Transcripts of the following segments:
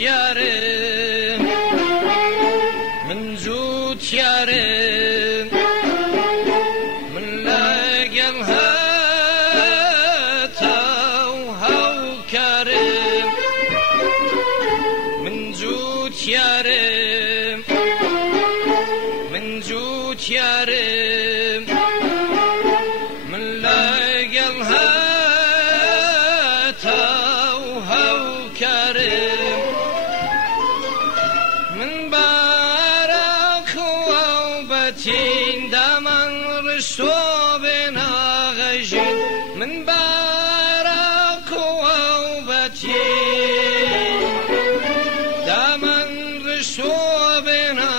يارم من زود يارم من لاقلها توهو كرم من زود يارم من زود يارم من لاقلها توهو كرم من بارك وبتين دمن رشتو بنا غجين من بارك وبتين دمن رشتو بنا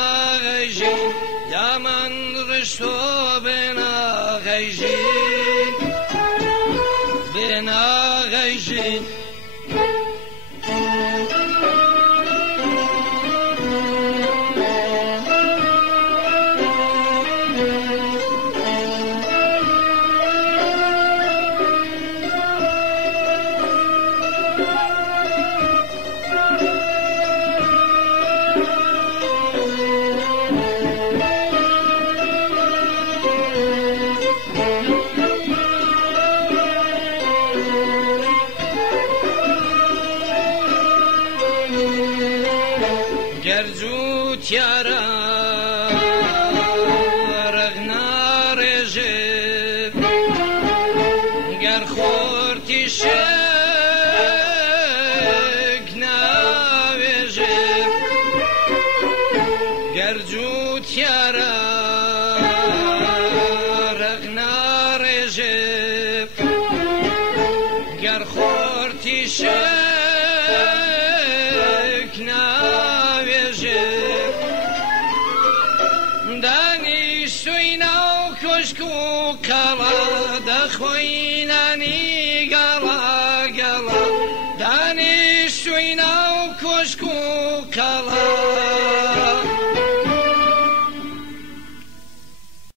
غجين دمن رشتو بنا غجين بنا غجين گرزوت یارا رغنا رجب گر خورتی شک نوجب گرزوت یارا رغنا رجب گر خورتی شک داني سوينا وكشكو كلا دخويناني قلا قلا داني سوينا وكشكو كلا